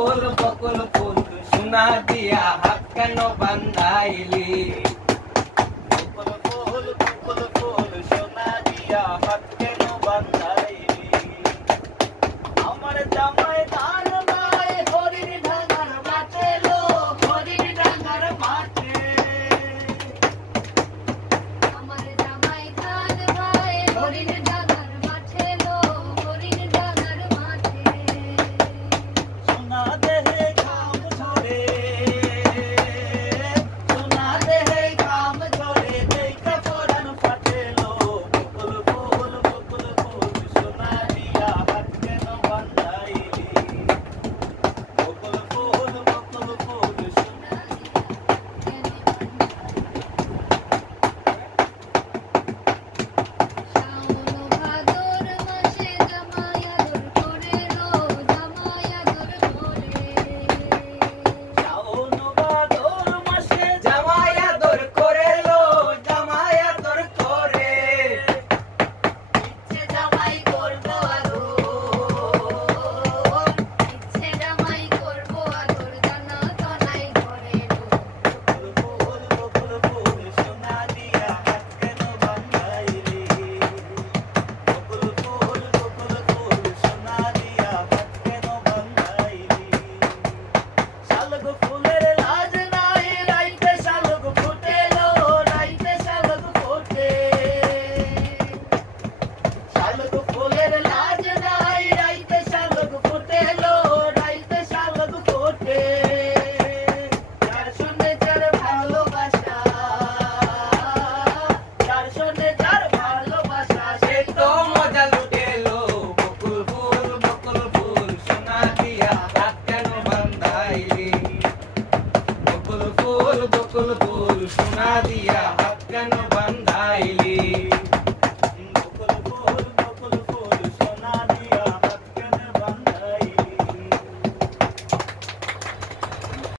ফুল বকুল ফুল সোনা দিয়া হাত কেন বান্ধাইলি বকুল ফুল সোনা দিয়া হাত কেন বান্ধাইলি আমার জামাই ধান ভাই হরির ঢাকার মাঠে লো হরির ঢাকার মাঠে আমার জামাই ধান ভাই হরির ঢাকার মাঠে লো হরির ঢাকার মাঠে সোনা দেহে ঘাম ঝরে সোনা দেহে ঘাম ঝরে দেখা পরাণ ফাটেলো বকুল ফুল সোনা দিয়া হাত কেন বান্ধাইলি বকুল ফুল সোনা শাওন ভাদর মাসে জামাই আদর করে লো জামাই আদর করে শাওন ভাদর মাসে জামাই আদর করে লো জামাই আদর করে ইচ্ছে জামাই করবো আদর ইচ্ছে জামাই করব আদর জানা তো নাই করে লো বকুল ফুল সোনা দিয়া হাত কেন বান্ধাইলি বকুল ফুল সোনা দিয়া হাত কেন বান্ধাইলি শালগ ফুলের লাজ নাই রাইতে শালগ ফুটেলো রাইতে শালগ ফোটে শালগ ফুলের লাজ নাই রাইতে শালগ ফুটেলো রাইতে শালগ ফোটে যার শুনে যার ভালোবাসা যার শুনে যার ভালোবাসা সে তো মজা লুটেলো বকুল ফুল সোনা দিয়া হাত কেন বান্ধাইলি বকুল ফুল সোনা দিয়া হাত কেন বান্ধা